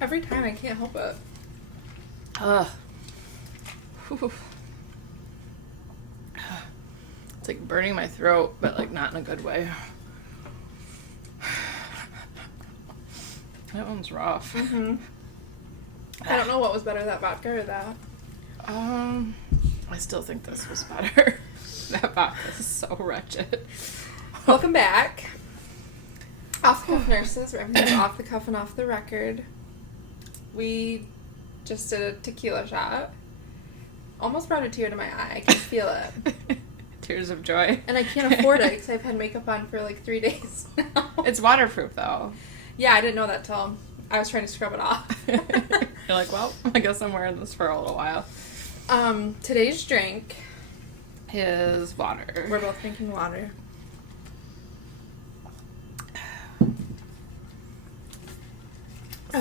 Every time, I can't help it. Ugh. Whew. It's like burning my throat, but like not in a good way. That one's rough. Mm-hmm. I don't know what was better, that vodka or that. I still think this was better. That vodka is so wretched. Welcome back. OffTheCuffNurses, where everything's off the cuff and off the record. We just did a tequila shot. Almost brought a tear to my eye. I can feel it. Tears of joy. And I can't afford it because I've had makeup on for like 3 days now. It's waterproof, though. Yeah, I didn't know that till I was trying to scrub it off. You're like, well, I guess I'm wearing this for a little while. Today's drink is water. We're both drinking water.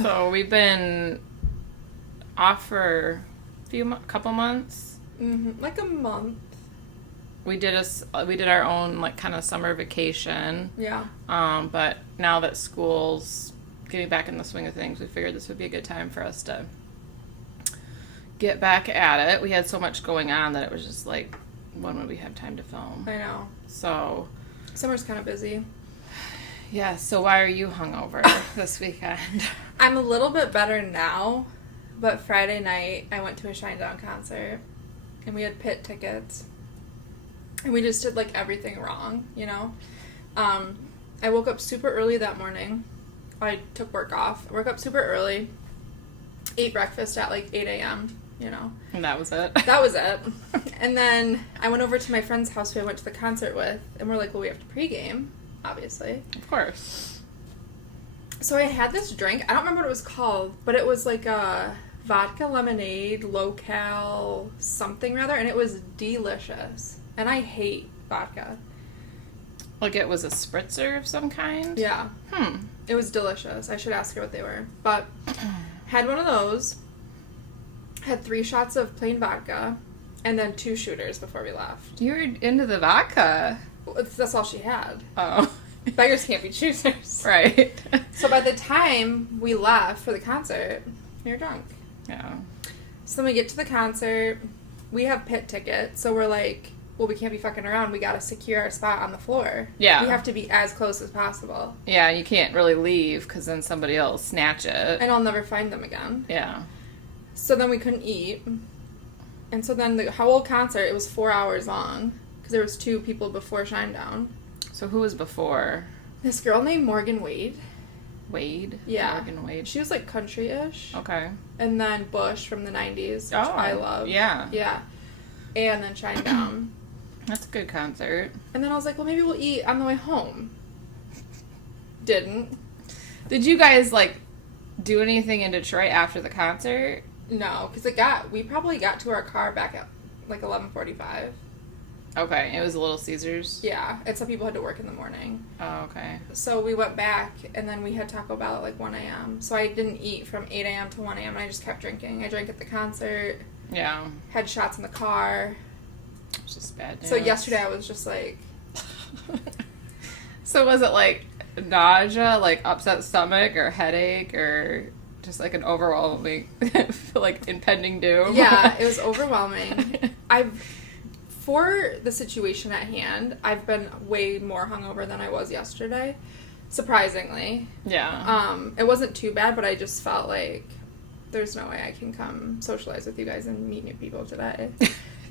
So we've been off for a couple months. Mm-hmm. Like a month. We did our own like kind of summer vacation. Yeah. But now that school's getting back in the swing of things, we figured this would be a good time for us to get back at it. We had so much going on that it was just like, when would we have time to film? I know. So Summer's kind of busy. Yeah, so why are you hungover this weekend? I'm a little bit better now, but Friday night I went to a Shinedown concert, and we had pit tickets, and we just did, like, everything wrong, you know? I woke up super early that morning. I took work off. I woke up super early, ate breakfast at, like, 8 a.m., you know? And that was it? That was it. And then I went over to my friend's house who I went to the concert with, and we're like, well, we have to pregame. Obviously. Of course. So I had this drink. I don't remember what it was called, but it was like a vodka lemonade, low-cal something rather, and it was delicious. And I hate vodka. Like it was a spritzer of some kind? Yeah. It was delicious. I should ask her what they were. But had one of those, had 3 shots of plain vodka, and then 2 shooters before we left. You were into the vodka. That's all she had. Oh. Beggars can't be choosers. Right. So by the time we left for the concert, we were drunk. Yeah. So then we get to the concert. We have pit tickets, so we're like, well, we can't be fucking around. We gotta secure our spot on the floor. Yeah. We have to be as close as possible. Yeah, you can't really leave because then somebody else snatch it. And I'll never find them again. Yeah. So then we couldn't eat. And so then the whole concert, it was 4 hours long. Because there was 2 people before Shinedown. So who was before? This girl named Morgan Wade. Wade? Yeah. Morgan Wade. She was like country-ish. Okay. And then Bush from the 90s, which I love. Yeah. Yeah. And then Shinedown. That's a good concert. And then I was like, well, maybe we'll eat on the way home. Didn't. Did you guys, like, do anything in Detroit after the concert? No, because we probably got to our car back at like 11:45. Okay, it was a Little Caesars? Yeah, and some people had to work in the morning. Oh, okay. So we went back, and then we had Taco Bell at like 1 a.m. So I didn't eat from 8 a.m. to 1 a.m., and I just kept drinking. I drank at the concert. Yeah. Had shots in the car. It's just bad news. So yesterday I was just like... So was it like nausea, like upset stomach, or headache, or just like an overwhelming, like impending doom? Yeah, it was overwhelming. For the situation at hand, I've been way more hungover than I was yesterday, surprisingly. Yeah. It wasn't too bad, but I just felt like there's no way I can come socialize with you guys and meet new people today.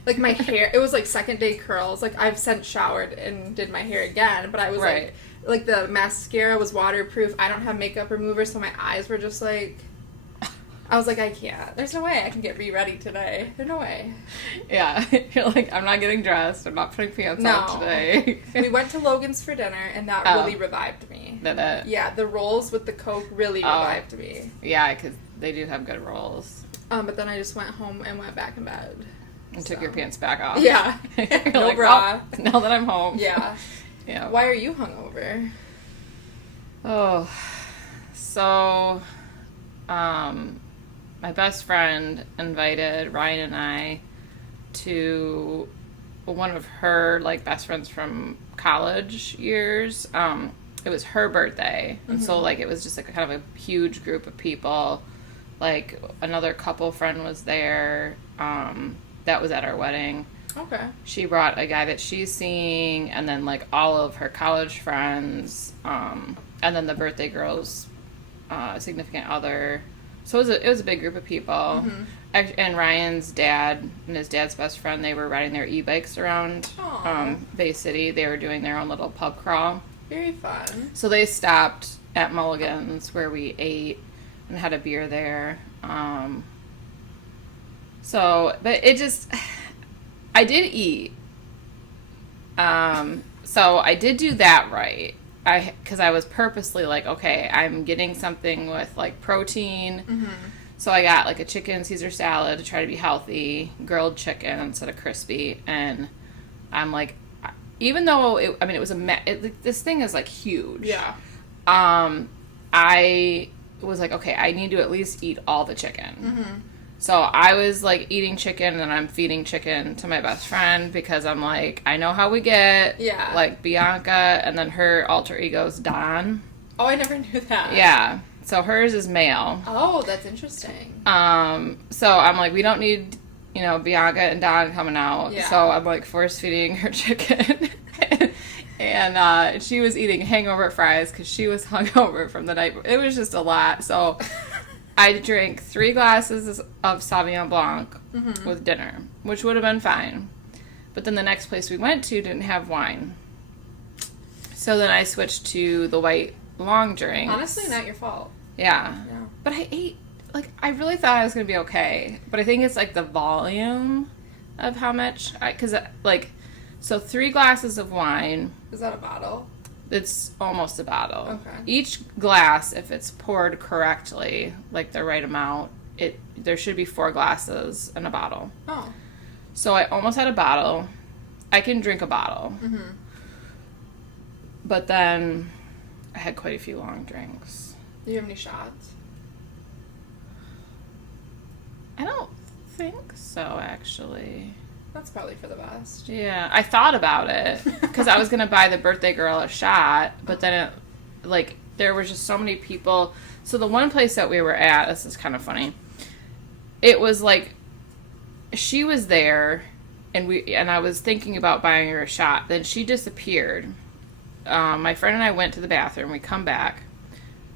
Like my hair, it was like second day curls. Like I've since showered and did my hair again, but I was like the mascara was waterproof. I don't have makeup remover, so my eyes were just like, I was like, I can't. There's no way I can get ready today. There's no way. Yeah. You're like, I'm not getting dressed. I'm not putting pants on today. We went to Logan's for dinner, and that really revived me. Did it? Yeah, the rolls with the Coke really revived me. Yeah, because they do have good rolls. But then I just went home and went back in bed. And took your pants back off. Yeah. No like, bra. Well, now that I'm home. Yeah. Yeah. Why are you hungover? Oh. So, my best friend invited Ryan and I to one of her, like, best friends from college years. It was her birthday. And so, like, it was just, like, kind of a huge group of people. like, another couple friend was there, that was at our wedding. Okay. She brought a guy that she's seeing, and then, like, all of her college friends, and then the birthday girl's significant other. So it was a big group of people. Mm-hmm. And Ryan's dad and his dad's best friend, they were riding their e-bikes around Bay City. They were doing their own little pub crawl. Very fun. So they stopped at Mulligan's where we ate and had a beer there. But it just, I did eat. So I did do that right. Because I was purposely like, okay, I'm getting something with, like, protein. Mm-hmm. So I got, like, a chicken Caesar salad to try to be healthy, grilled chicken instead of crispy, and I'm like, even though it was this thing is, like, huge. Yeah. I was like, okay, I need to at least eat all the chicken. Mm-hmm. So I was, like, eating chicken, and I'm feeding chicken to my best friend because I'm like, I know how we get. Yeah. Like, Bianca, and then her alter ego's Don. Oh, I never knew that. Yeah. So hers is male. Oh, that's interesting. So I'm like, we don't need, Bianca and Don coming out. Yeah. So I'm, like, force feeding her chicken. And she was eating hangover fries because she was hungover from the night. It was just a lot. So I drank 3 glasses of Sauvignon Blanc Mm-hmm. with dinner, which would have been fine. But then the next place we went to didn't have wine. So then I switched to the white long drink. Honestly, not your fault. Yeah. Yeah. But I ate, like, I really thought I was going to be okay. But I think it's, like, the volume of how much. So 3 glasses of wine. Is that a bottle? It's almost a bottle. Okay. Each glass, if it's poured correctly, like the right amount, there should be 4 glasses in a bottle. Oh. So I almost had a bottle. I can drink a bottle. Mm-hmm. But then I had quite a few long drinks. Do you have any shots? I don't think so, actually. That's probably for the best. Yeah, I thought about it because I was going to buy the birthday girl a shot, but then there was just so many people. So the one place that we were at, this is kind of funny. It was like she was there and I was thinking about buying her a shot. Then she disappeared. My friend and I went to the bathroom. We come back.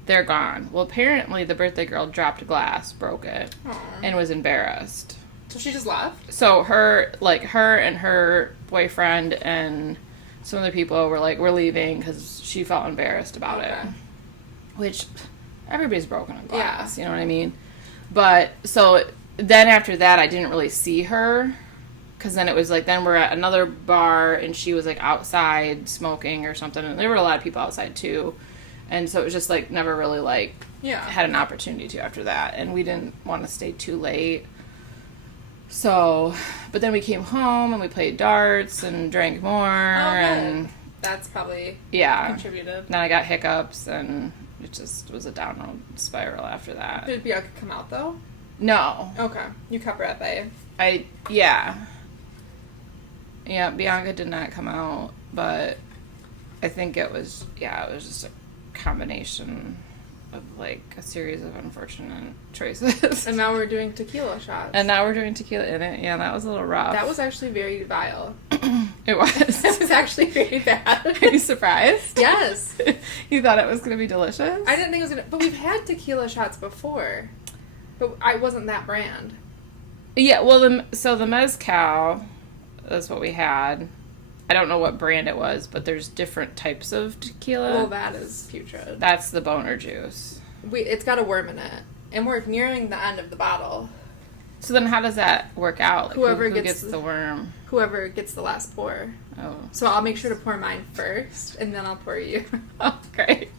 They're gone. Well, apparently the birthday girl dropped a glass, broke it, Aww. and was embarrassed. So she just left? So her and her boyfriend and some other people were like, we're leaving because she felt embarrassed about it. Which, everybody's broken a glass, You know what I mean? But, so then after that, I didn't really see her. Because then it was like, then we're at another bar and she was like outside smoking or something. And there were a lot of people outside too. And so it was just like, never really like, had an opportunity to after that. And we didn't want to stay too late. So, but then we came home and we played darts and drank more. And that's probably contributed. Then I got hiccups and it just was a downward spiral after that. Did Bianca come out though? No. Okay. You kept her at bay. Yeah, Bianca did not come out, but I think it was just a combination of, like, a series of unfortunate choices. And now we're doing tequila shots. And now we're doing tequila in it. Yeah, that was a little rough. That was actually very vile. It was. It was actually very bad. Are you surprised? Yes. You thought it was going to be delicious? I didn't think it was going to... But we've had tequila shots before. But I wasn't that brand. Yeah, well, the Mezcal, that's what we had. I don't know what brand it was, but there's different types of tequila. Well, that is putrid. That's the boner juice. It's got a worm in it. And we're nearing the end of the bottle. So then how does that work out? Like, who gets the worm? Whoever gets the last pour. Oh. So I'll make sure to pour mine first, and then I'll pour you. Oh, great.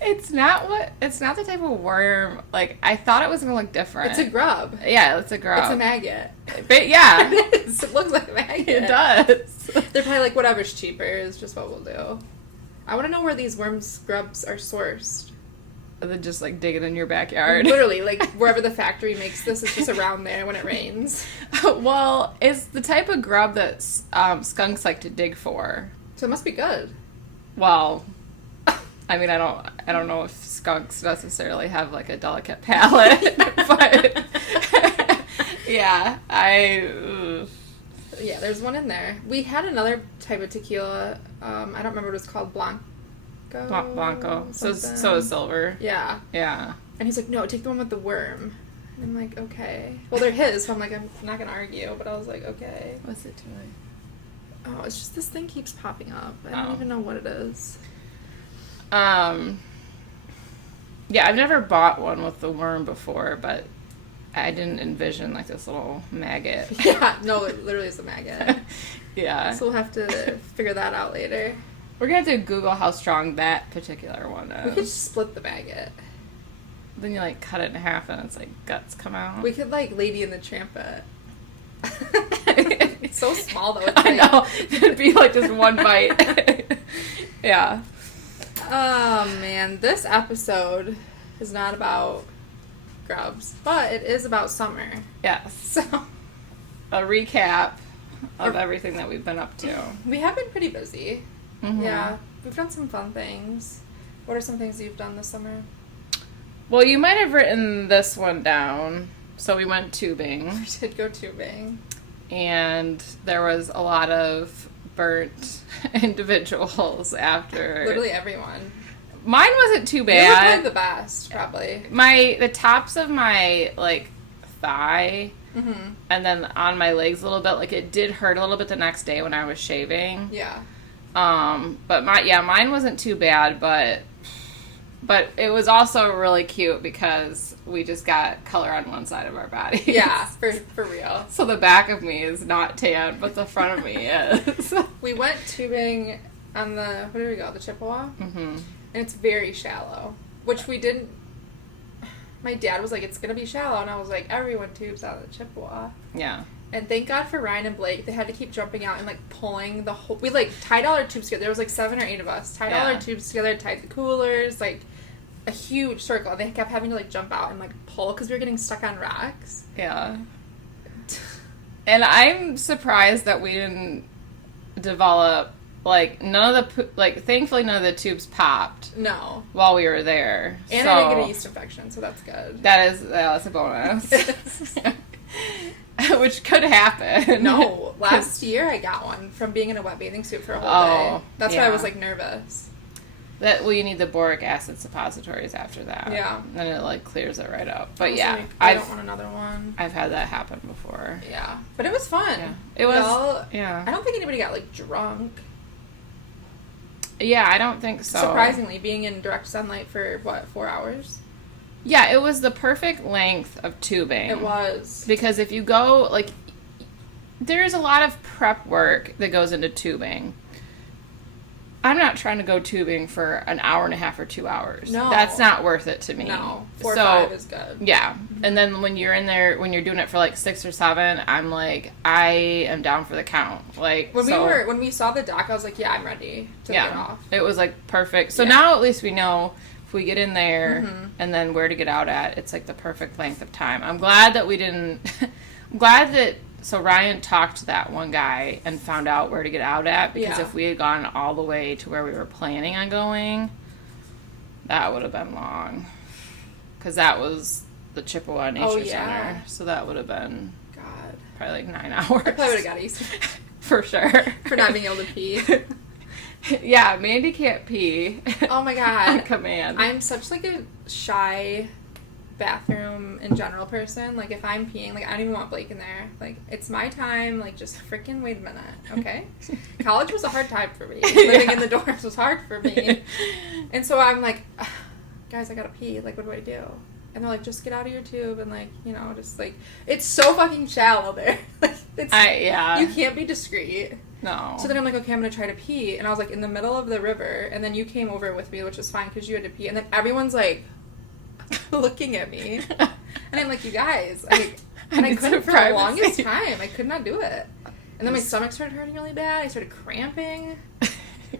It's not the type of worm, like, I thought it was going to look different. It's a grub. Yeah, it's a grub. It's a maggot. But, yeah. It is. It looks like a maggot. It does. They're probably like, whatever's cheaper is just what we'll do. I want to know where these grubs are sourced. And then just, like, dig it in your backyard. Literally, like, wherever the factory makes this, it's just around there when it rains. Well, it's the type of grub that skunks like to dig for. So it must be good. Well, I mean, I don't know if skunks necessarily have like a delicate palate, but yeah, Yeah, there's one in there. We had another type of tequila. I don't remember what it was called. Blanco. So is silver. Yeah. Yeah. And he's like, no, take the one with the worm. And I'm like, okay. Well, they're his, so I'm like, I'm not going to argue. But I was like, okay. What's it doing? Oh, it's just this thing keeps popping up. I don't even know what it is. Yeah, I've never bought one with the worm before, but I didn't envision like this little maggot. Yeah, no, it literally is a maggot. Yeah. So we'll have to figure that out later. We're going to have to Google how strong that particular one is. We could just split the maggot. Then you like cut it in half and it's like guts come out. We could like Lady and the Tramp it. It's so small though. It's I know. It'd be like just one bite. Yeah. Oh man, this episode is not about grubs, but it is about summer. Yes. So a recap of everything that we've been up to. We have been pretty busy. Mm-hmm. Yeah, we've done some fun things. What are some things you've done this summer? Well, you might have written this one down. So we went tubing. We did go tubing. And there was a lot of burnt individuals after. Literally everyone. Mine wasn't too You were bad. probably the best, probably. The tops of my like thigh, and then on my legs a little bit. Like it did hurt a little bit the next day when I was shaving. Yeah. But mine wasn't too bad, but it was also really cute because we just got color on one side of our bodies. Yeah, for real. So the back of me is not tan, but the front of me is. We went tubing on where did we go? The Chippewa? Mm-hmm. And it's very shallow, which we didn't. My dad was like, it's going to be shallow. And I was like, everyone tubes out of the Chippewa. Yeah. And thank God for Ryan and Blake. They had to keep jumping out and, like, pulling the whole... We, like, tied all our tubes together. There was, like, 7 or 8 of us. Tied all our tubes together, tied the coolers, like, a huge circle. They kept having to, like, jump out and, like, pull because we were getting stuck on rocks. Yeah. And I'm surprised that we didn't develop... Like, thankfully none of the tubes popped. No. While we were there. And I didn't get a yeast infection, so that's good. That's a bonus. Which could happen. No. Last year I got one from being in a wet bathing suit for a whole day. That's why I was, like, nervous. You need the boric acid suppositories after that. Yeah. Then it, like, clears it right up. But, yeah. Like, I don't want another one. I've had that happen before. Yeah. But it was fun. Yeah. It was, I don't think anybody got, like, drunk. Yeah, I don't think so. Surprisingly, being in direct sunlight for, 4 hours? Yeah, it was the perfect length of tubing. It was. Because if you go, like, there's a lot of prep work that goes into tubing. I'm not trying to go tubing for an hour and a half or 2 hours. No. That's not worth it to me. No. 4 or 5 is good. Yeah. And then when you're in there, when you're doing it for like 6 or 7, I'm like, I am down for the count. Like, when we saw the dock, I was like, yeah, I'm ready to get off. It was like perfect. So now at least we know if we get in there and then where to get out at, it's like the perfect length of time. I'm glad that we didn't, so Ryan talked to that one guy and found out where to get out at, because if we had gone all the way to where we were planning on going, that would have been long. Because that was the Chippewa Nature Center. So that would have been probably like 9 hours. I probably would have got Easter. For sure. For not being able to pee. Yeah, Mandy can't pee. Oh my God. On command. I'm such like a shy bathroom in general person. Like if I'm peeing, like I don't even want Blake in there. Like it's my time. Like just freaking wait a minute, okay? College was a hard time for me. Living in the dorms was hard for me. And so I'm like, guys, I gotta pee. Like what do I do? And they're like, just get out of your tube and like, you know, just like it's so fucking shallow there. Like it's you can't be discreet. No. So then I'm like, okay, I'm gonna try to pee, and I was like in the middle of the river, and then you came over with me, which was fine because you had to pee, and then everyone's like looking at me, and I'm like, you guys, I couldn't for the longest time. I could not do it, and then my stomach started hurting really bad. I started cramping.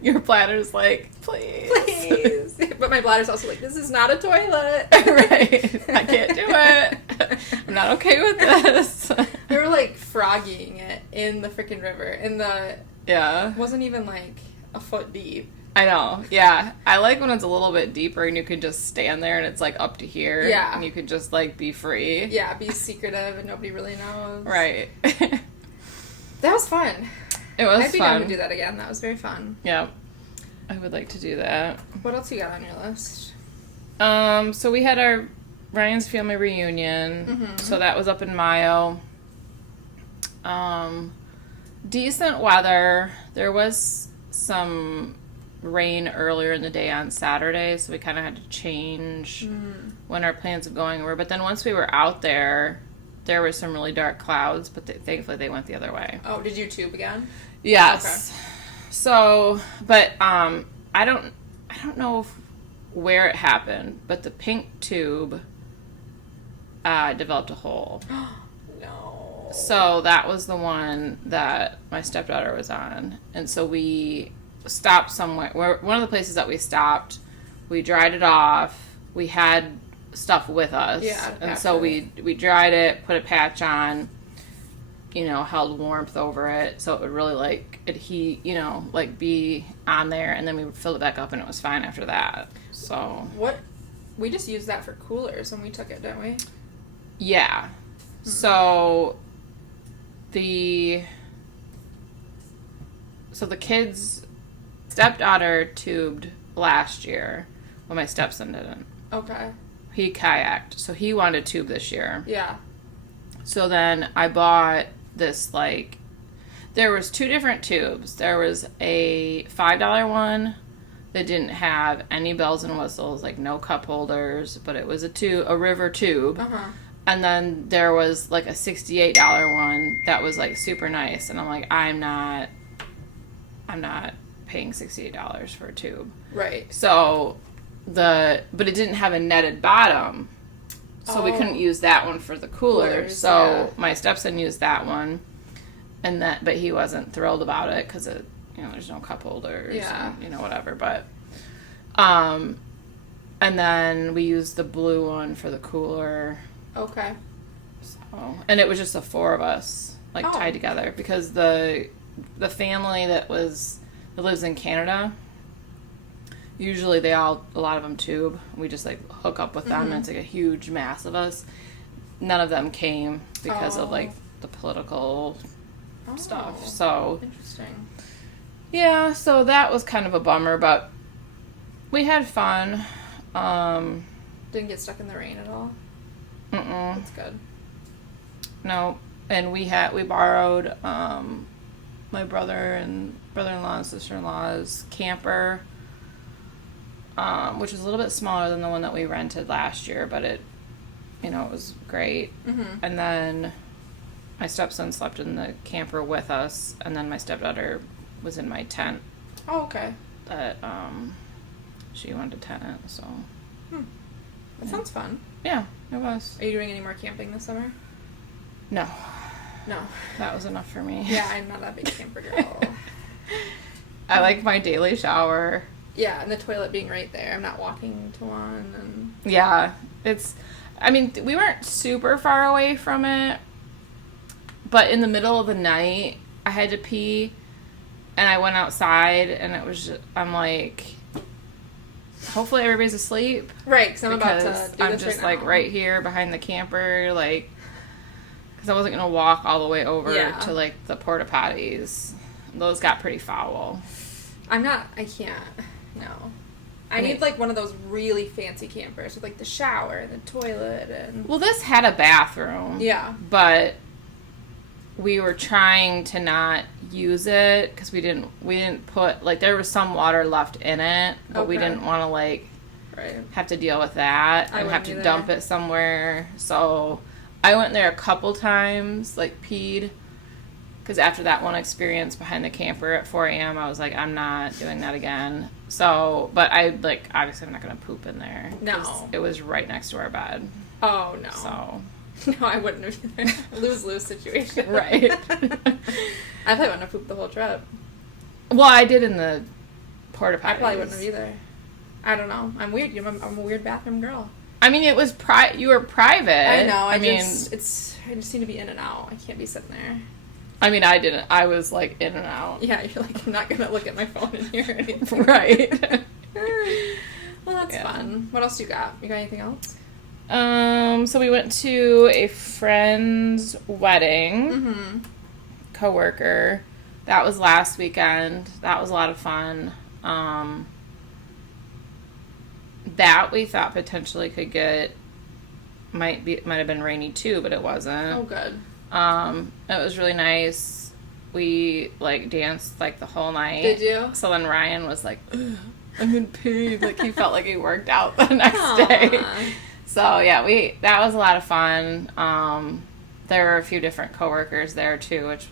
Your bladder's like, please. But my bladder's also like, this is not a toilet. Right. I can't do it. I'm not okay with this. We were like froggying it in the freaking river. It wasn't even like a foot deep. I know, yeah. I like when it's a little bit deeper and you can just stand there and it's like up to here. Yeah. And you can just like be free. Yeah, be secretive and nobody really knows. Right. That was fun. It was fun. I'd be down to do that again. That was very fun. Yeah. I would like to do that. What else you got on your list? So we had Ryan's family reunion. So that was up in Mayo. Decent weather. There was some rain earlier in the day on Saturday, so we kind of had to change when our plans of going were. But then once we were out there were some really dark clouds, but thankfully they went the other way. Oh, did you tube again? Yes. Okay. So, but I don't know where it happened, but the pink tube developed a hole. No. So that was the one that my stepdaughter was on, and so we stopped somewhere. One of the places that we stopped, we dried it off. We had stuff with us, and so we dried it, put a patch on, held warmth over it, so it would really like adhere, like be on there, and then we would fill it back up, and it was fine after that. So we just used that for coolers when we took it, didn't we? Yeah. So the kids' stepdaughter tubed last year, but my stepson didn't. Okay. He kayaked, so he wanted to tube this year. Yeah. So then I bought this, there was 2 different tubes. There was a $5 one that didn't have any bells and whistles, like no cup holders, but it was a river tube. Uh-huh. And then there was like a $68 one that was like super nice, and I'm like, I'm not paying $68 for a tube. Right. So but it didn't have a netted bottom, so we couldn't use that one for the coolers. So my stepson used that one, but he wasn't thrilled about it because there's no cup holders, and, whatever. But and then we used the blue one for the cooler. Okay. So, and it was just the 4 of us tied together because the family that lives in Canada, usually a lot of them tube. We just hook up with them, and it's a huge mass of us. None of them came because of the political stuff. So interesting. Yeah, so that was kind of a bummer, but we had fun. Didn't get stuck in the rain at all? Mm-mm. That's good. No, and we borrowed my brother-in-law and sister-in-law's camper, which was a little bit smaller than the one that we rented last year, but it was great. Mm-hmm. And then my stepson slept in the camper with us, and then my stepdaughter was in my tent. Oh, okay. That she wanted to tent it, so. That sounds fun. Yeah, it was. Are you doing any more camping this summer? No. No. That was enough for me. Yeah, I'm not a big camper girl. I like my daily shower. Yeah, and the toilet being right there. I'm not walking to one. And yeah, we weren't super far away from it, but in the middle of the night, I had to pee, and I went outside, and it was I'm like, hopefully everybody's asleep. Right, because I'm about to do this I'm just right here behind the camper, because I wasn't going to walk all the way over to the porta potties. Those got pretty foul. I can't. No. I need one of those really fancy campers with the shower and the toilet and. Well, this had a bathroom. Yeah. But we were trying to not use it because we didn't put there was some water left in it, but we didn't want to have to deal with that and have to dump it somewhere. So I went there a couple times, peed, because after that one experience behind the camper at 4 a.m., I was like, I'm not doing that again. So, but obviously I'm not going to poop in there. No. It was right next to our bed. Oh, no. So. No, I wouldn't have either. Lose-lose situation. Right. I probably wouldn't have pooped the whole trip. Well, I did in the porta potties. I probably wouldn't have either. I don't know. I'm weird. I'm a weird bathroom girl. I mean, it was you were private. I know. I just need to be in and out. I can't be sitting there. I mean, I didn't. I was, like, in and out. Yeah, you're like, I'm not going to look at my phone in here or anything. Right. Well, that's fun. What else you got? You got anything else? So we went to a friend's wedding. Mm-hmm. Coworker. That was last weekend. That was a lot of fun. That we thought potentially could get might have been rainy too, but it wasn't. Oh, good. It was really nice. We like danced like the whole night. Did you? So then Ryan was like, "Ugh, I'm in pain." Like he felt like he worked out the next day. So yeah, that was a lot of fun. There were a few different coworkers there too, which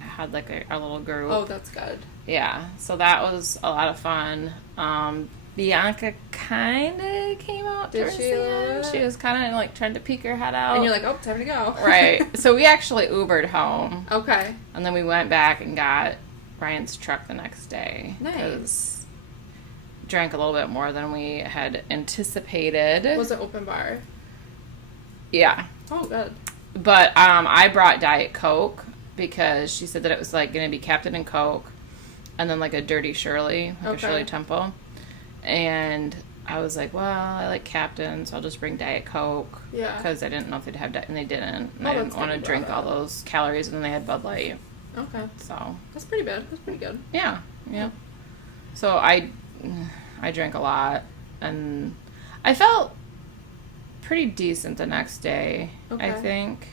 had like a little group. Oh, that's good. Yeah, so that was a lot of fun. Bianca kind of came out towards the end. She was kind of like trying to peek her head out. And you're like, oh, time to go. Right. So we actually Ubered home. Okay. And then we went back and got Ryan's truck the next day. Nice. Drank a little bit more than we had anticipated. Was it open bar? Yeah. Oh, good. But I brought Diet Coke because she said that it was like going to be Captain and Coke and then like a Dirty Shirley, like a Shirley Temple. And I was like, well, I like Captain, so I'll just bring Diet Coke. Yeah. Because I didn't know if they'd have and they didn't. And I didn't want to drink all those calories, and then they had Bud Light. Okay. So. That's pretty bad. That's pretty good. Yeah. Yeah. So I drank a lot, and I felt pretty decent the next day, I think.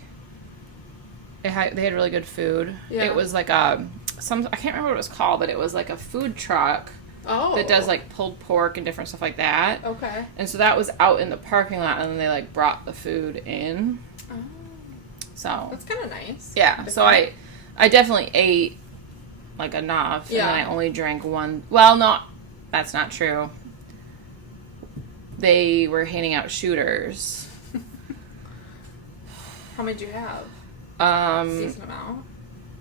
They had really good food. Yeah. It was like I can't remember what it was called, but it was like a food truck. Oh. That does like pulled pork and different stuff like that. Okay. And so that was out in the parking lot, and then they like brought the food in. Oh. So. That's kind of nice. Yeah. So I definitely ate like enough. Yeah. And then I only drank one. Well, no, that's not true. They were handing out shooters. How many did you have? Decent amount.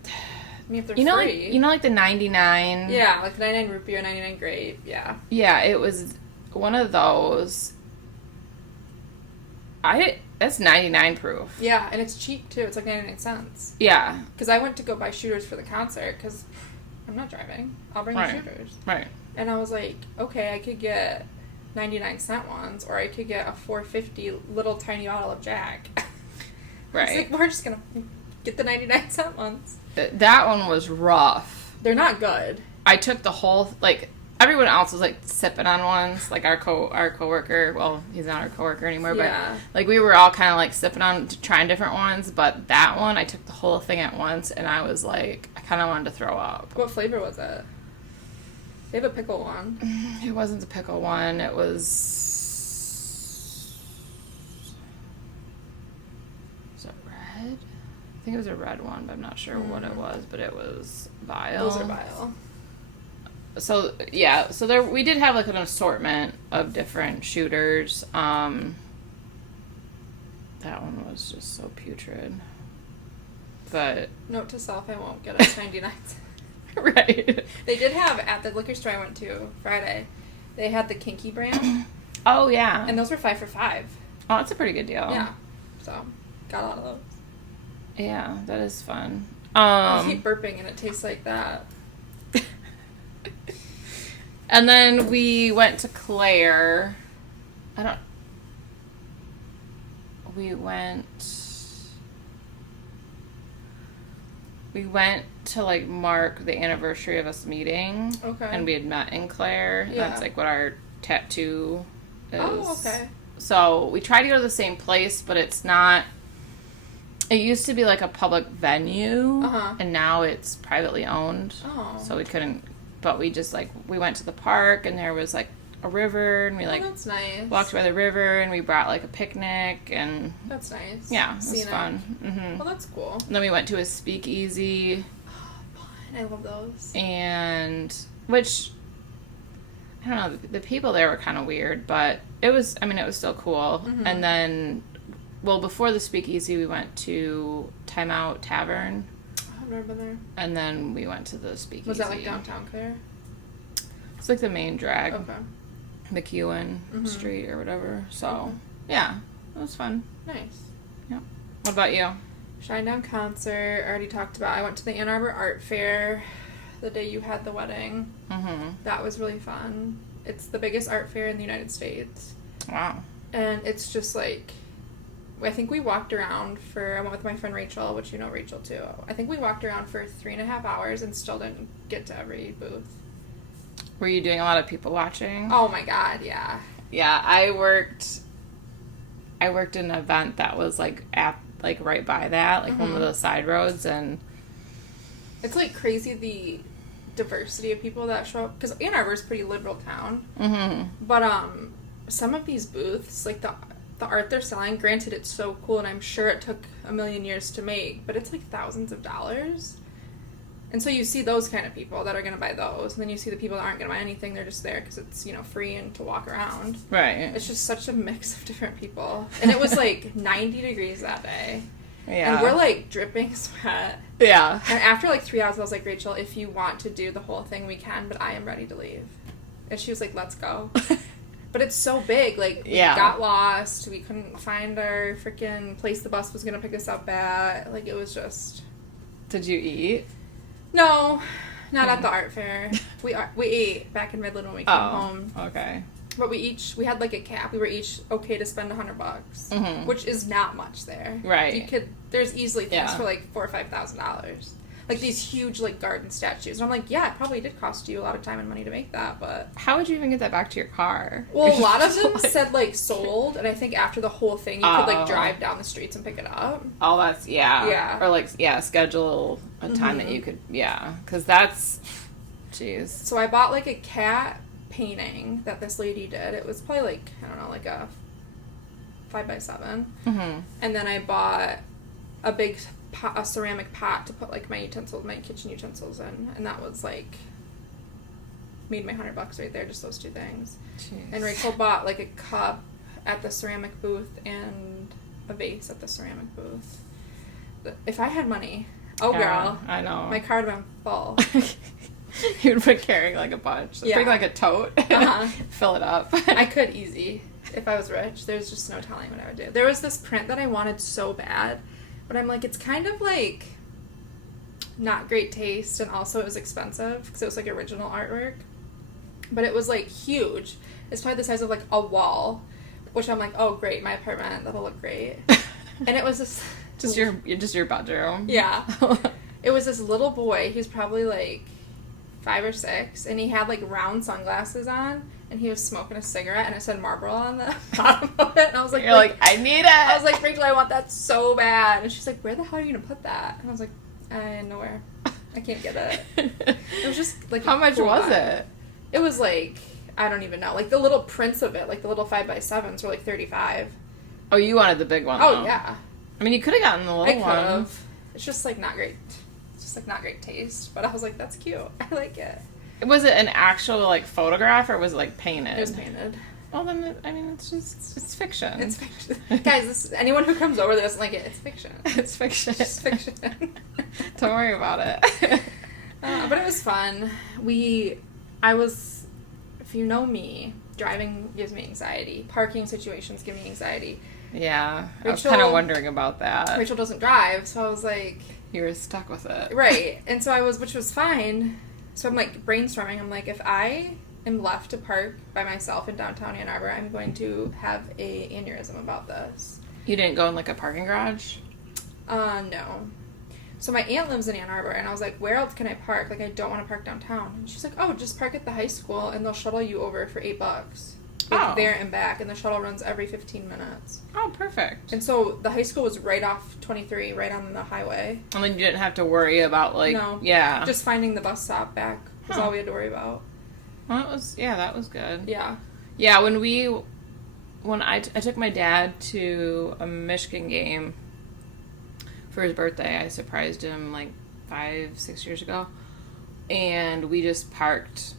I mean, if they're free. Like the 99. Yeah, like the 99 root beer, 99 grape. Yeah. Yeah, it was one of those. That's 99 proof. Yeah, and it's cheap too. It's like 99 cents. Yeah. Because I went to go buy shooters for the concert because I'm not driving. I'll bring the shooters. Right. And I was like, okay, I could get 99-cent ones, or I could get a $4.50 little tiny bottle of Jack. Right. It's like, we're just gonna get the 99-cent ones. That one was rough. They're not good. I took the whole, like, everyone else was, like, sipping on ones. Like, our coworker, well, he's not our coworker anymore, but, like, we were all kind of, like, sipping on, trying different ones. But that one, I took the whole thing at once, and I was, like, I kind of wanted to throw up. What flavor was it? They have a pickle one. It wasn't the pickle one. It was it red? I think it was a red one, but I'm not sure what it was. But it was vile. Those are vile. So yeah, so we did have like an assortment of different shooters. That one was just so putrid. But note to self: I won't get us 99. Right. They did have at the liquor store I went to Friday. They had the Kinky brand. Oh yeah. And those were 5 for $5. Oh, that's a pretty good deal. Yeah. So got a lot of those. Yeah, that is fun. I keep burping and it tastes like that. And then we went to Claire. We went to, like, mark the anniversary of us meeting. Okay. And we had met in Claire. Yeah. That's, like, what our tattoo is. Oh, okay. So we tried to go to the same place, but it's not... It used to be, like, a public venue. Uh-huh. And now it's privately owned. Oh. So we couldn't... But we just, like... We went to the park, and there was, like, a river, and we, like... that's nice. Walked by the river, and we brought, like, a picnic, and... That's nice. Yeah, it was fun. Mm-hmm. Well, that's cool. And then we went to a speakeasy. I love those. And, which, I don't know, the people there were kind of weird, but it was still cool. Mm-hmm. And then, well, before the speakeasy, we went to Time Out Tavern. I've never been there. And then we went to the speakeasy. Was that, like, downtown Claire? It's, like, the main drag. Okay. McEwen Street or whatever. So, yeah, it was fun. Nice. Yeah. What about you? Shinedown concert, I already talked about. I went to the Ann Arbor Art Fair the day you had the wedding. Mm-hmm. That was really fun. It's the biggest art fair in the United States. Wow. And it's just like, I think we walked around I went with my friend Rachel, which you know Rachel too. I think we walked around for 3.5 hours and still didn't get to every booth. Were you doing a lot of people watching? Oh my God, yeah. Yeah, I worked in an event that was like right by that, like one of those side roads, and it's like crazy the diversity of people that show up, because Ann Arbor is a pretty liberal town. Mm-hmm. But some of these booths, like the art they're selling, granted it's so cool and I'm sure it took a million years to make, but it's like thousands of dollars. And so you see those kind of people that are going to buy those, and then you see the people that aren't going to buy anything, they're just there because it's, you know, free and to walk around. Right. It's just such a mix of different people. And it was like 90 degrees that day. Yeah. And we're like dripping sweat. Yeah. And after like 3 hours, I was like, Rachel, if you want to do the whole thing, we can, but I am ready to leave. And she was like, let's go. But it's so big. Like, we got lost. We couldn't find our freaking place the bus was going to pick us up at. Like, it was just... Did you eat? No, not at the art fair. We ate back in Midland when we came home. Okay. But we had like a cap. We were each okay to spend $100, which is not much there. Right. There's easily things for like $4,000 or $5,000. Like these huge like garden statues. And I'm like, yeah, it probably did cost you a lot of time and money to make that, but... How would you even get that back to your car? Well, a lot of them said like sold, and I think after the whole thing you could like drive down the streets and pick it up. Oh, that's, Yeah. Or like, schedule a time that you could, because that's, jeez. So I bought like a cat painting that this lady did. It was probably like, I don't know, like a 5x7. Mm-hmm. And then I bought a big a ceramic pot to put like my kitchen utensils in, and that was like made my $100 right there, just those two things. Jeez. And Rachel bought like a cup at the ceramic booth and a vase at the ceramic booth. If I had money, girl, I know, my car would have been full. You'd be carrying like a bunch. Bring like a tote. Fill it up. I could easy if I was rich. There's just no telling what I would do. There was this print that I wanted so bad, but I'm like, it's kind of like not great taste, and also it was expensive because it was like original artwork. But it was like huge. It's probably the size of like a wall, which I'm like, oh great, my apartment, that'll look great. And it was this just your bedroom. Yeah. It was this little boy. He was probably like 5 or 6, and he had like round sunglasses on, and he was smoking a cigarette, and it said Marlboro on the bottom of it, and I was like, you're like, I need it. I was like, Rachel, I want that so bad. And she's like, where the hell are you gonna put that? And I was like, nowhere. I can't get it. It was just like, how much cool was vibe. it? It was like, I don't even know. Like the little prints of it, like the little 5x7s were like $35. Oh, you wanted the big one? Oh though. yeah. I mean, you could have gotten the little one. I could have. It's just like not great. It's just like not great taste. But I was like, that's cute. I like it. Was it an actual like photograph, or was it like painted? It was painted. Well, then it's fiction. It's fiction. Guys, anyone who comes over that doesn't like it, it's fiction. It's fiction. It's fiction. Don't worry about it. But it was fun. If you know me, driving gives me anxiety. Parking situations give me anxiety. Yeah, I was kind of wondering about that. Rachel doesn't drive, so I was like... You were stuck with it. Right, and so which was fine. So I'm like brainstorming. I'm like, if I am left to park by myself in downtown Ann Arbor, I'm going to have a aneurysm about this. You didn't go in like a parking garage? No. So my aunt lives in Ann Arbor, and I was like, where else can I park? Like, I don't want to park downtown. And she's like, oh, just park at the high school, and they'll shuttle you over for $8. Like, there and back, and the shuttle runs every 15 minutes. Oh, perfect. And so the high school was right off 23, right on the highway. And then you didn't have to worry about, like... No. Yeah. Just finding the bus stop back was all we had to worry about. Well, that was good. Yeah. Yeah, when I took my dad to a Michigan game for his birthday, I surprised him like 5-6 years ago, and we just parked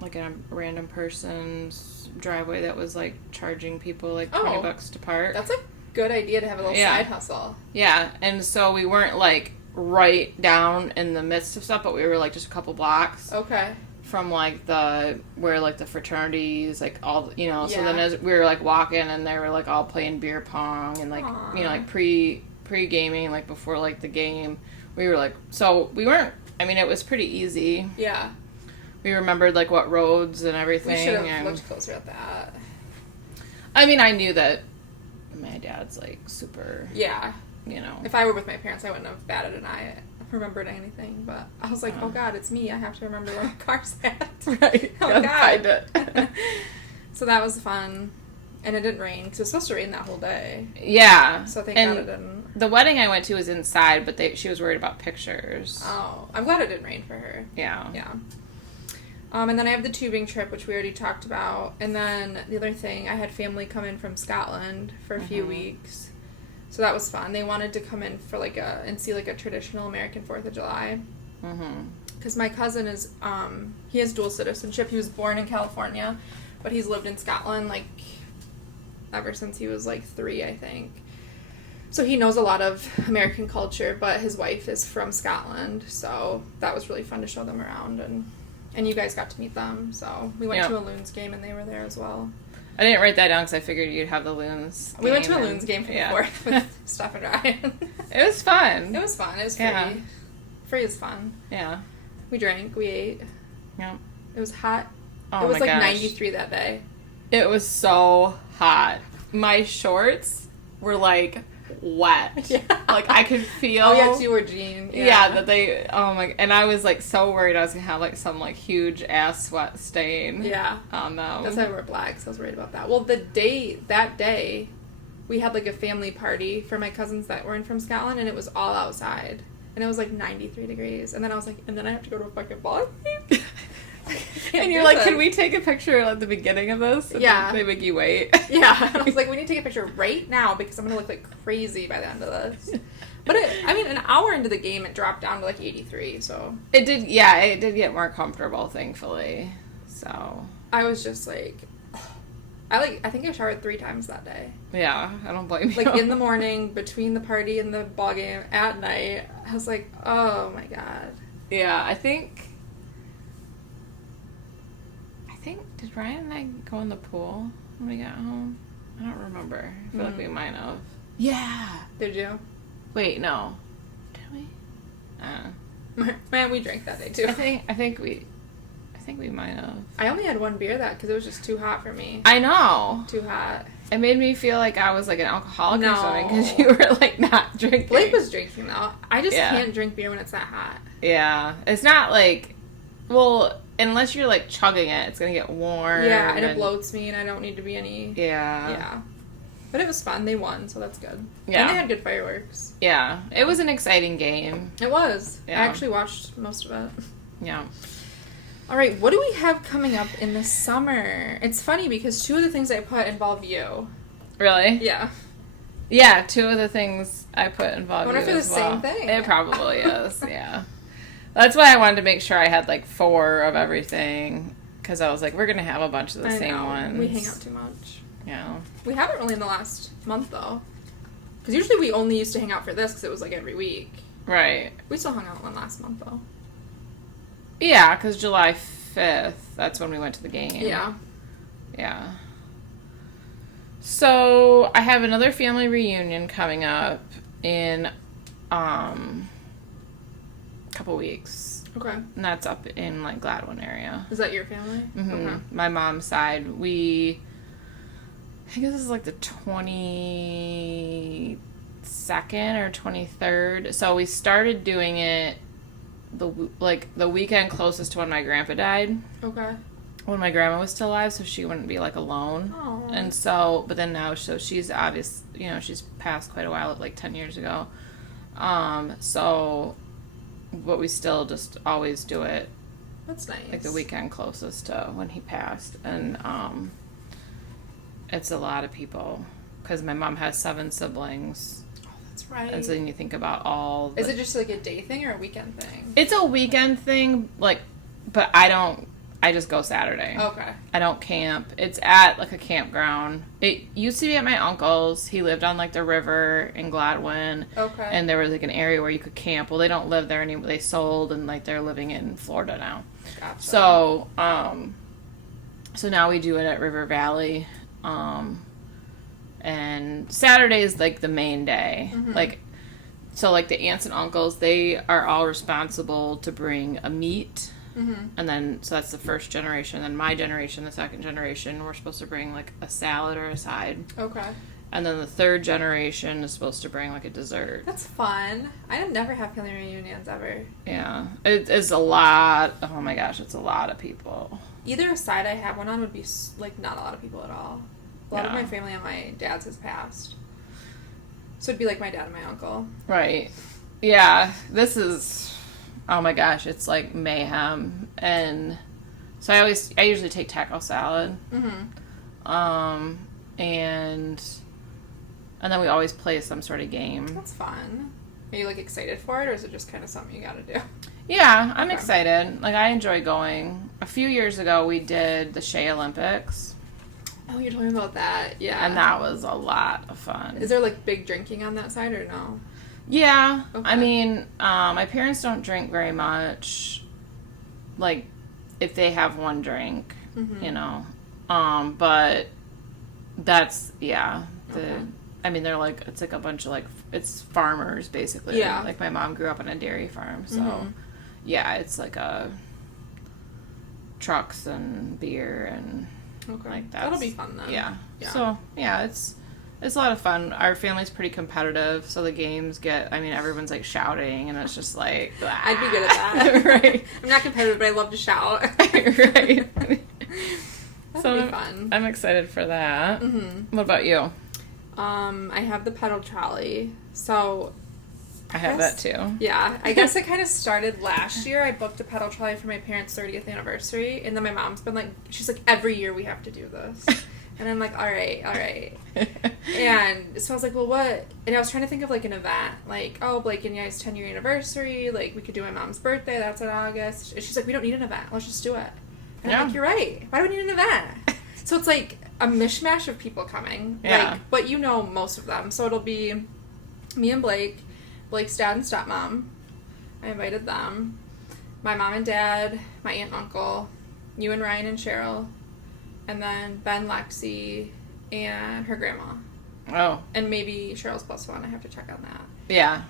like in a random person's driveway that was like charging people like $20 to park. That's a good idea to have a little side hustle. Yeah, and so we weren't like right down in the midst of stuff, but we were like just a couple blocks. Okay. From like where like the fraternities, like all, so then as we were like walking, and they were like all playing beer pong and like, like pre-gaming, like before like the game, we were like, so we weren't, I mean, it was pretty easy. Yeah. We remembered like what roads and everything. We should have looked closer at that. I mean, I knew that my dad's like super, yeah, you know. If I were with my parents, I wouldn't have batted an eye, remembered anything, but I was like, oh God, it's me. I have to remember where my car's at. Right. Oh God. Find it. So that was fun. And it didn't rain, because it was supposed to rain that whole day. Yeah. So thank God it didn't. The wedding I went to was inside, but she was worried about pictures. Oh, I'm glad it didn't rain for her. Yeah. Yeah. And then I have the tubing trip, which we already talked about. And then the other thing, I had family come in from Scotland for a few weeks. So that was fun. They wanted to come in for and see a traditional American 4th of July. Because my cousin is, he has dual citizenship. He was born in California, but he's lived in Scotland, ever since he was 3, I think. So he knows a lot of American culture, but his wife is from Scotland. So that was really fun to show them around. And you guys got to meet them. So we went to a Loons game, and they were there as well. I didn't write that down because I figured you'd have the Loons game. We went to a Loons game for the 4th with Steph and Ryan. It was fun. It was fun. It was free. Yeah. Free is fun. Yeah. We drank. We ate. Yeah. It was hot. Oh, it was my gosh. 93 that day. It was so hot. My shorts were wet. Yeah. I could feel. Oh, yeah, you were jean. Yeah, that they. Oh my! And I was so worried I was gonna have some huge ass sweat stain. Yeah. On them. That's why I wore black. So I was worried about that. Well, that day, we had a family party for my cousins that were in from Scotland, and it was all outside, and it was 93 degrees, and then I was and then I have to go to a fucking ball game. And you're can we take a picture at the beginning of this? And yeah. They make you wait. Yeah. And I was we need to take a picture right now because I'm going to look crazy by the end of this. But an hour into the game, it dropped down to 83, so. It did, yeah, it did get more comfortable, thankfully. So. I was just I think I showered 3 times that day. Yeah, I don't blame you. In the morning, between the party and the ball game, at night. I was oh my God. Yeah, I think, did Ryan and I go in the pool when we got home? I don't remember. I feel like we might have. Yeah. Did you? Wait, no. Did we? Man, we drank that day too. I think we might have. I only had 1 beer because it was just too hot for me. I know. Too hot. It made me feel like I was an alcoholic or something because you were not drinking. Blake was drinking though. I just can't drink beer when it's that hot. Yeah. It's not well, unless you're chugging it, it's gonna get warm. Yeah, and it bloats me, and I don't need to be any. Yeah. Yeah. But it was fun. They won, so that's good. Yeah. And they had good fireworks. Yeah. It was an exciting game. It was. Yeah. I actually watched most of it. Yeah. All right, what do we have coming up in the summer? It's funny because 2 of the things I put involve you. Really? Yeah. Yeah, 2 of the things I put involve you. I wonder if it's the same thing. It probably is, yeah. That's why I wanted to make sure I had 4 of everything, because I was we're going to have a bunch of the same ones. We hang out too much. Yeah. We haven't really in the last month, though. Because usually we only used to hang out for this because it was every week. Right. We still hung out one last month, though. Yeah, because July 5th, that's when we went to the game. Yeah. Yeah. So, I have another family reunion coming up in a couple weeks. Okay. And that's up in Gladwin area. Is that your family? Mm-hmm. Okay. My mom's side. I think this is the 22nd or 23rd. So we started doing it the weekend closest to when my grandpa died. Okay. When my grandma was still alive, so she wouldn't be alone. Aww. And so, but then now, so she's she's passed quite a while, 10 years ago. But we still just always do it. That's nice. The weekend closest to when he passed. And it's a lot of people because my mom has 7 siblings. Oh, that's right. And so then you think about all. Is it just a day thing or a weekend thing? It's a weekend thing, but I just go Saturday. Okay. I don't camp. It's at a campground. It used to be at my uncle's. He lived on the river in Gladwin. Okay. And there was an area where you could camp. Well, they don't live there anymore. They sold and they're living in Florida now. Gotcha. So, so now we do it at River Valley. And Saturday is the main day. Mm-hmm. So, like, the aunts and uncles, they are all responsible to bring a meat. Mm-hmm. And then, so that's the first generation. Then my generation, the second generation, we're supposed to bring, like, a salad or a side. Okay. And then the third generation is supposed to bring, like, a dessert. That's fun. I never have family reunions ever. Yeah. It's a lot. Oh, my gosh, it's a lot of people. Either side I have one on would be, like, not a lot of people at all. A lot of my family on my dad's has passed. So it'd be, like, my dad and my uncle. Right. Yeah. This is, oh, my gosh, it's, like, mayhem. And so I usually take taco salad. Mm-hmm. And then we always play some sort of game. That's fun. Are you, like, excited for it, or is it just kind of something you gotta do? Yeah, I'm excited. Like, I enjoy going. A few years ago, we did the Shea Olympics. Oh, you're talking about that. Yeah. And that was a lot of fun. Is there, like, big drinking on that side, or no? Yeah. Okay. I mean, my parents don't drink very much. Like, if they have one drink, Mm-hmm. you know. But that's, yeah. Okay. I mean, they're like, it's like a bunch of, like, it's farmers, basically. Yeah. Like, my mom grew up on a dairy farm, so, Mm-hmm. yeah, it's like trucks and beer and, Okay. like, that. That'll be fun, then. Yeah. Yeah. So, yeah, it's a lot of fun. Our family's pretty competitive, so the games everyone's, like, shouting, and it's just, like, blah. I'd be good at that. Right. I'm not competitive, but I love to shout. Right. That'd be fun. I'm excited for that. Mm-hmm. What about you? I have the pedal trolley. So I have that too. Yeah, I guess it kind of started last year. I booked a pedal trolley for my parents' 30th anniversary, and then my mom's been like, she's like, every year we have to do this. And I'm like, all right. And so I was like, well, what? And I was trying to think of, like, an event. Like, oh, Blake and I's 10-year anniversary. Like, we could do my mom's birthday. That's in August. And she's like, we don't need an event. Let's just do it. And I'm like, you're right. Why do we need an event? So it's, like, a mishmash of people coming. Yeah. Like, but you know most of them. So it'll be me and Blake, Blake's dad and stepmom. I invited them. My mom and dad, my aunt and uncle, you and Ryan and Cheryl, and then Ben, Lexi, and her grandma. Oh. And maybe Cheryl's plus one. I have to check on that. Yeah.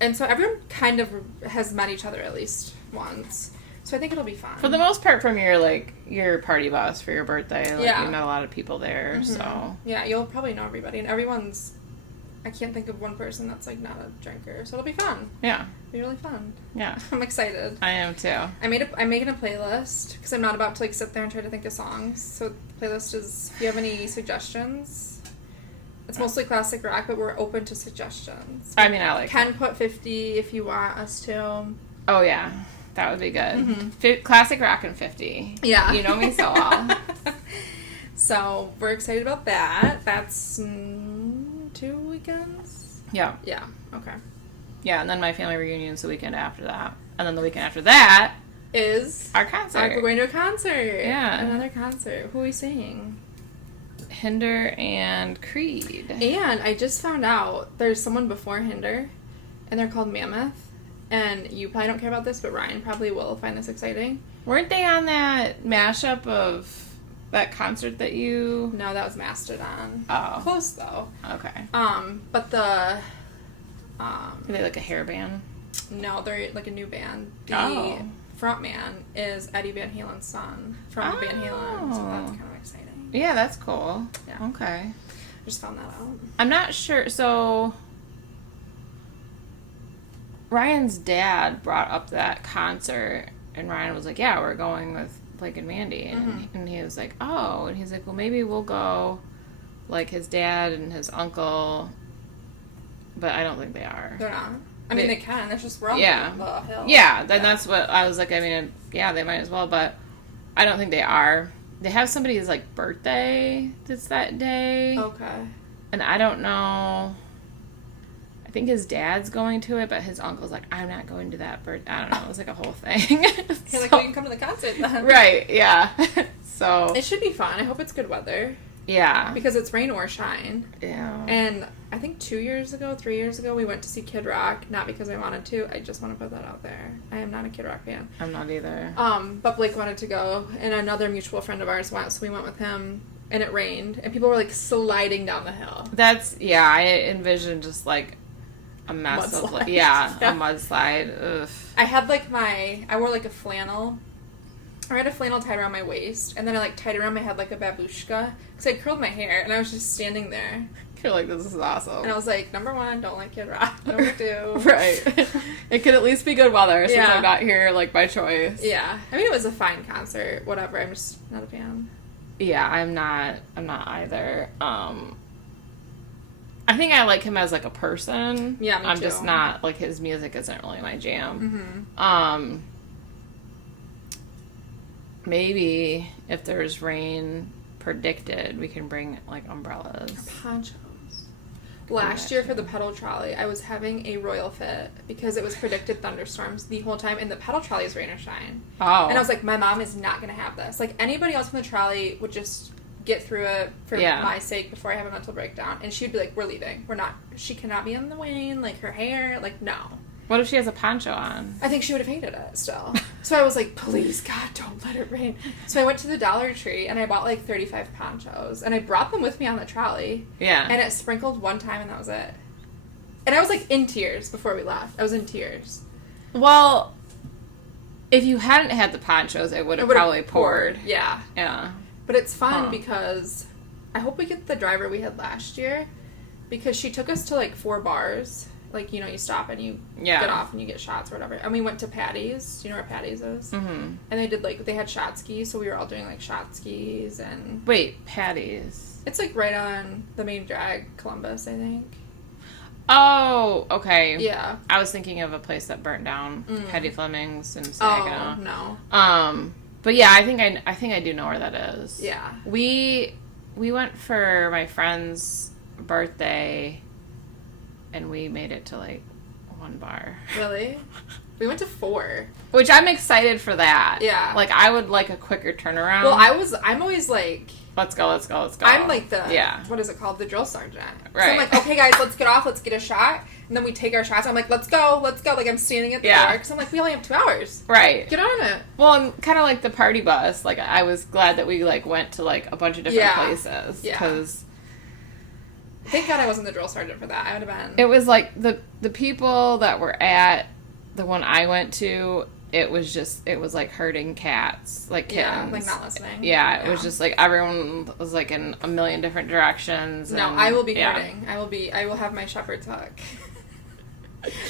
And so everyone kind of has met each other at least once. So I think it'll be fun. For the most part, from your party bus for your birthday, like, Yeah. you met a lot of people there, Mm-hmm. so. Yeah, you'll probably know everybody. And everyone's... I can't think of one person that's, like, not a drinker. So it'll be fun. Yeah. It'll be really fun. Yeah. I'm excited. I am too. I'm making a playlist because I'm not about to, like, sit there and try to think of songs. So the playlist is, if you have any suggestions, it's mostly classic rock, but we're open to suggestions. I mean, I like Can put 50 if you want us to. Oh, yeah. That would be good. Mm-hmm. Classic rock and 50. Yeah. You know me so well. So we're excited about that. That's 2 weekends? Yeah. Yeah. Okay. Yeah, and then my family reunion's the weekend after that. And then the weekend after that Is our concert. we're going to a concert. Yeah. Another concert. Who are we seeing? Hinder and Creed. And I just found out there's someone before Hinder, and they're called Mammoth. And you probably don't care about this, but Ryan probably will find this exciting. Weren't they on that mashup of that concert that you... No, that was Mastodon. Oh. Close, though. Okay. But the... Are they like a hair band? No, they're like a new band. The frontman is Eddie Van Halen's son from Van Halen, so that's kind of exciting. Yeah, that's cool. Yeah. Okay. I just found that out. I'm not sure. So, Ryan's dad brought up that concert, and Ryan was like, yeah, we're going with Blake and Mandy. And he was like, oh. And he's like, well, maybe we'll go, like, his dad and his uncle. But I don't think they are. They're not. I mean, they can. It's just we're on the hill. Yeah, then that's what I was like. I mean, yeah, they might as well, but I don't think they are. They have somebody's, like, birthday that's that day. Okay. And I don't know. I think his dad's going to it, but his uncle's like, I'm not going to that birthday. I don't know. It was like a whole thing. He's like, well, you can come to the concert then. Right, yeah. So. It should be fun. I hope it's good weather. Yeah. Because it's rain or shine. Yeah. And I think 3 years ago, we went to see Kid Rock. Not because I wanted to. I just want to put that out there. I am not a Kid Rock fan. I'm not either. But Blake wanted to go, and another mutual friend of ours went, so we went with him, and it rained, and people were, like, sliding down the hill. That's, yeah, I envisioned just, like, a mess of, like, Yeah. a mudslide. Ugh. I had, like, I wore, like, a flannel. I had a flannel tied around my waist, and then I, like, tied around my head like a babushka, because I curled my hair, and I was just standing there. I feel like this is awesome. And I was like, number 1, don't like Kid Rock. Number 2. Right. It could at least be good weather, since Yeah. I'm not here, like, by choice. Yeah. I mean, it was a fine concert, whatever, I'm just not a fan. Yeah, I'm not either. I think I like him as, like, a person. Yeah, me I'm too. just not, like, his music isn't really my jam. Mm-hmm. Maybe if there's rain predicted, we can bring, like, umbrellas. Ponchos. Last year for the pedal trolley, I was having a royal fit because it was predicted thunderstorms the whole time, and the pedal trolley is rain or shine. Oh. And I was like, my mom is not going to have this. Like, anybody else on the trolley would just get through it for my sake before I have a mental breakdown. And she'd be like, we're leaving. We're not. She cannot be on the wane. Like, her hair. Like, no. What if she has a poncho on? I think she would have hated it still. So I was like, please, God, don't let it rain. So I went to the Dollar Tree, and I bought, like, 35 ponchos. And I brought them with me on the trolley. Yeah. And it sprinkled one time, and that was it. And I was, like, in tears before we left. I was in tears. Well, if you hadn't had the ponchos, it would have probably poured. Yeah. Yeah. But it's fun because I hope we get the driver we had last year, because she took us to, like, 4 bars. Like, you know, you stop and you get off and you get shots or whatever. And we went to Patty's. Do you know where Patty's is? Mm-hmm. And they did, like, they had shot skis, so we were all doing, like, shot skis and... Wait, Patty's? It's, like, right on the main drag, Columbus, I think. Oh, okay. Yeah. I was thinking of a place that burnt down, Patty Fleming's in Saginaw. Oh, no. But yeah, I think I do know where that is. Yeah. We went for my friend's birthday, and we made it to, like, 1 bar. Really? We went to 4. Which I'm excited for that. Yeah. Like, I would like a quicker turnaround. Well, I'm always like... Let's go. I'm like what is it called? The drill sergeant. Right. So I'm like, okay, guys, let's get off. Let's get a shot. And then we take our shots. I'm like, let's go. Like, I'm standing at the door. Because I'm like, we only have 2 hours. Right. Get on it. Well, and kind of like the party bus. Like, I was glad that we, like, went to, like, a bunch of different places. Yeah. Because... Thank God I wasn't the drill sergeant for that. I would have been... It was, like, the people that were at the one I went to... It was like herding cats, like kittens. Yeah, like not listening. Yeah, it was just like everyone was like in a million different directions. No, I will be herding. I will have my shepherd's hook.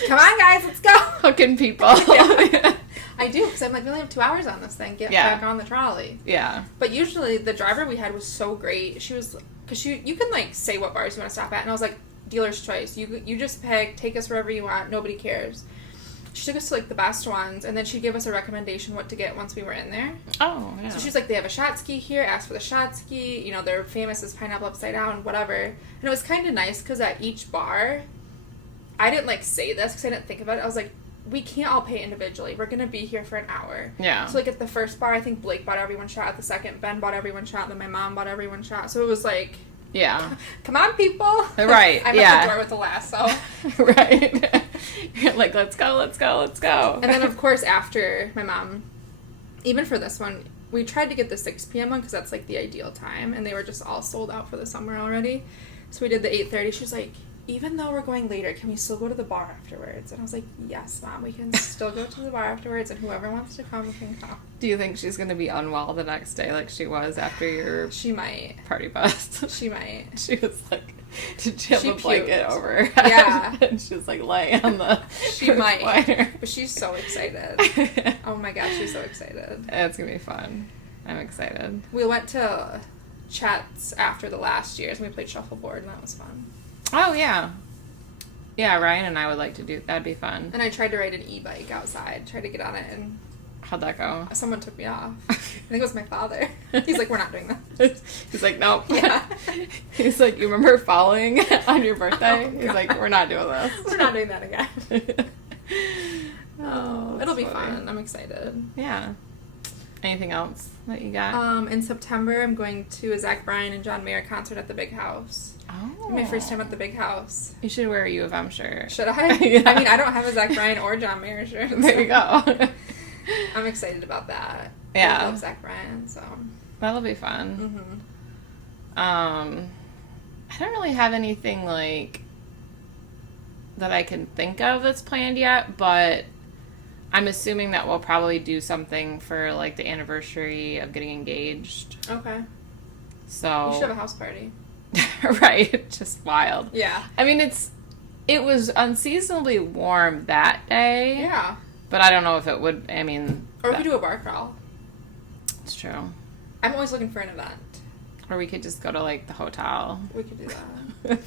Come on, guys, let's go. Hooking people. Yeah. I do, because I'm like, we only have 2 hours on this thing. Get back on the trolley. Yeah. But usually the driver we had was so great. She was, because you can like say what bars you want to stop at, and I was like, dealer's choice. You just pick, take us wherever you want. Nobody cares. She took us to, like, the best ones, and then she'd give us a recommendation what to get once we were in there. Oh, yeah. So she's like, they have a shot ski here, ask for the shot ski, you know, they're famous as pineapple upside down, whatever. And it was kind of nice, because at each bar, I didn't, like, say this, because I didn't think about it. I was like, we can't all pay individually. We're going to be here for an hour. Yeah. So, like, at the first bar, I think Blake bought everyone shot. At the second, Ben bought everyone shot. Then my mom bought everyone shot. So it was like... Yeah. Come on, people. Right. I'm at the door with a lasso. Right. You're like, let's go. And then, of course, after my mom, even for this one, we tried to get the 6 p.m. one because that's, like, the ideal time. And they were just all sold out for the summer already. So we did the 8:30. She was like, even though we're going later, can we still go to the bar afterwards? And I was like, yes, Mom, we can still go to the bar afterwards, and whoever wants to come can come. Do you think she's going to be unwell the next day like she was after your She might. Party bus? She might. She was like, did she have a blanket puked. over her head? Yeah. And she was like laying on the She might. recliner. But she's so excited. Oh my gosh, she's so excited. It's going to be fun. I'm excited. We went to Chet's after the last year's, and we played shuffleboard, and that was fun. Oh, yeah. Yeah, Ryan and I would like to do... That'd be fun. And I tried to ride an e-bike outside, tried to get on it, and... How'd that go? Someone took me off. I think it was my father. He's like, we're not doing that. He's like, nope. Yeah. He's like, you remember falling on your birthday? Oh, He's God. like, we're not doing this. We're not doing that again. Oh, it'll be funny. fun. I'm excited. Yeah. Anything else that you got? In September, I'm going to a Zach Bryan and John Mayer concert at the Big House. Oh. My first time at the Big House. You should wear a U of M shirt. Should I? Yeah. I mean, I don't have a Zach Bryan or John Mayer shirt. There you go. I'm excited about that. Yeah. I love Zach Bryan, so. That'll be fun. Mm-hmm. I don't really have anything, like, that I can think of that's planned yet, but I'm assuming that we'll probably do something for, like, the anniversary of getting engaged. Okay. So... You should have a house party. Right? Just wild. Yeah. I mean, it was unseasonably warm that day. Yeah. But I don't know if it would, I mean... Or we could do a bar crawl. It's true. I'm always looking for an event. Or we could just go to, like, the hotel. We could do that.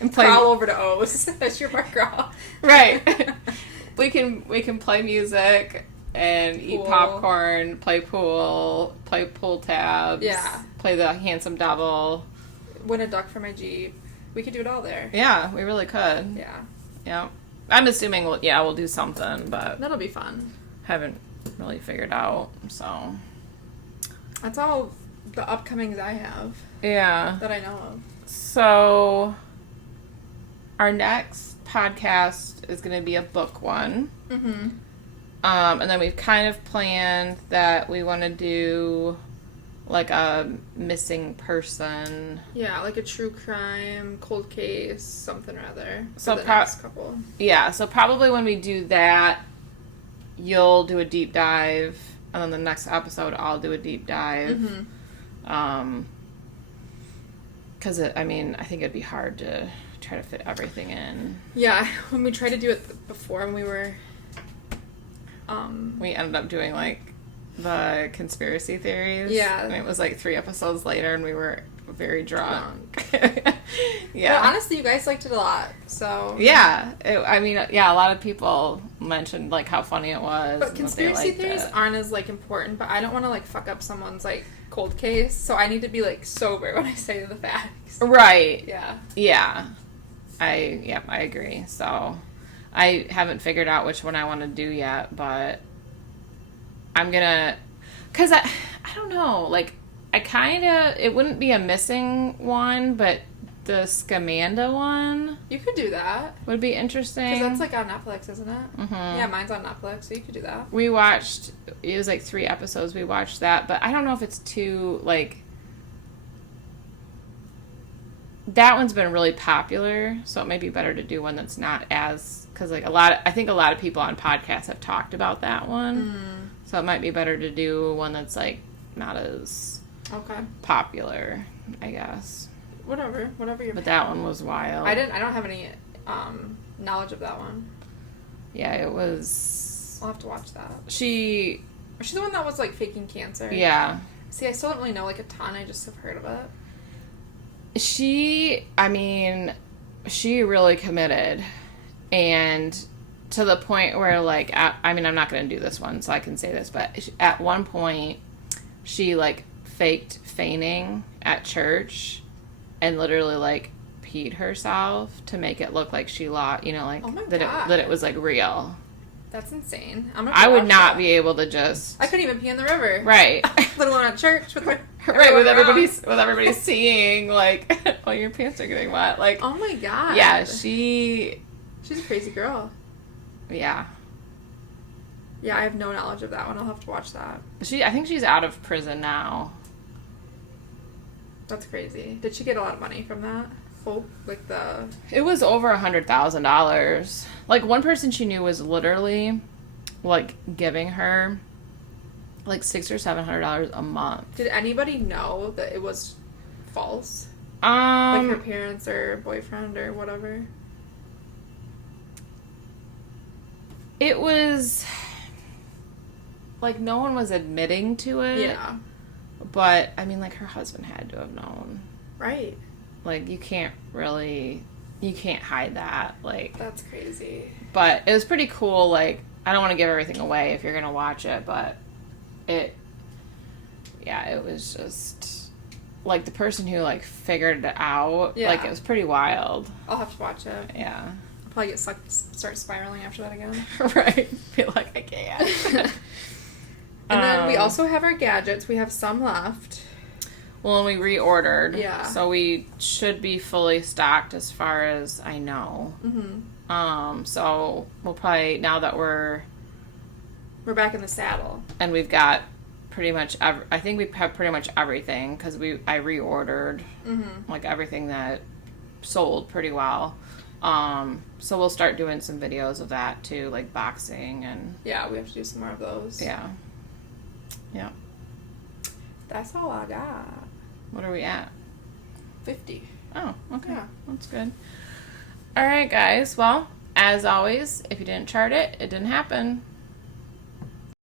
And play... Crawl over to O's. That's your bar crawl. Right. We can play music and eat popcorn, play pool tabs. Yeah. Play the handsome double. Win a duck for my Jeep. We could do it all there. Yeah, we really could. Yeah. Yeah. I'm assuming we'll do something, but that'll be fun. Haven't really figured out, so. That's all the upcomings I have. Yeah. That I know of. So, our next podcast is going to be a book one. Mm-hmm. And then we've kind of planned that we want to do like a missing person. Yeah, like a true crime, cold case, something or other. So for the next couple. Yeah, so probably when we do that, you'll do a deep dive, and then the next episode I'll do a deep dive. Mm-hmm. Because I think it'd be hard to try to fit everything in. Yeah, when we tried to do it before, when we were... we ended up doing, like, the conspiracy theories. Yeah. And it was, like, 3 episodes later, and we were very drunk. Yeah. Well, honestly, you guys liked it a lot, so... Yeah. A lot of people mentioned, like, how funny it was. But conspiracy theories aren't as, like, important, but I don't want to, like, fuck up someone's, like, cold case, so I need to be, like, sober when I say the facts. Right. Yeah. Yeah. I agree. So, I haven't figured out which one I want to do yet, but I'm gonna... Because I don't know, like, it wouldn't be a missing one, but the Scamanda one... You could do that. Would be interesting. Because that's, like, on Netflix, isn't it? Mm-hmm. Yeah, mine's on Netflix, so you could do that. We watched... It was, like, 3 episodes we watched that, but I don't know if it's too, like... That one's been really popular, so it may be better to do one that's not as... Because, like, I think a lot of people on podcasts have talked about that one. Mm. So it might be better to do one that's, like, not as popular, I guess. Whatever you're... But that one was wild. I don't have any knowledge of that one. Yeah, it was... I'll have to watch that. Was she the one that was, like, faking cancer? Yeah. See, I still don't really know, like, a ton. I just have heard of it. She really committed, and to the point where, like, I'm not going to do this one, so I can say this, but at one point, she, like, faked fainting at church, and literally, like, peed herself to make it look like she lost, like, oh my God. that it was, like, real. That's insane. I would not be able to just... I couldn't even pee in the river. Right. Let alone at church with everybody seeing, like, oh, your pants are getting wet. Like, oh my God. Yeah, she's a crazy girl. Yeah. Yeah, I have no knowledge of that one. I'll have to watch that. I think she's out of prison That's crazy. Did she get a lot of money from that? It was over $100,000. Like, one person she knew was literally, like, giving her, like, $600 or $700 a month. Did anybody know that it was false? Like her parents or boyfriend or whatever? It was, like, no one was admitting to it. Yeah. But, I mean, like, her husband had to have known. Right. Like, you can't hide that, like... That's crazy. But it was pretty cool, like, I don't want to give everything away if you're gonna watch it, but it was just, like, the person who, like, figured it out, like, it was pretty wild. I'll have to watch it. Yeah. I'll probably start spiraling after that again. Right. Feel like I can't. And then we also have our gadgets. We have some left. Well, and we reordered. Yeah. So we should be fully stocked as far as I know. Mm-hmm. So we'll probably, now that we're back in the saddle. And we've got pretty much, I think we have pretty much everything, because I reordered, like, everything that sold pretty well. So we'll start doing some videos of that too, like boxing and Yeah, we have to do some more of those. yeah. That's all I got. What are we at? 50. Oh, okay. Yeah. That's good. All right, guys. Well, as always, if you didn't chart it, it didn't happen.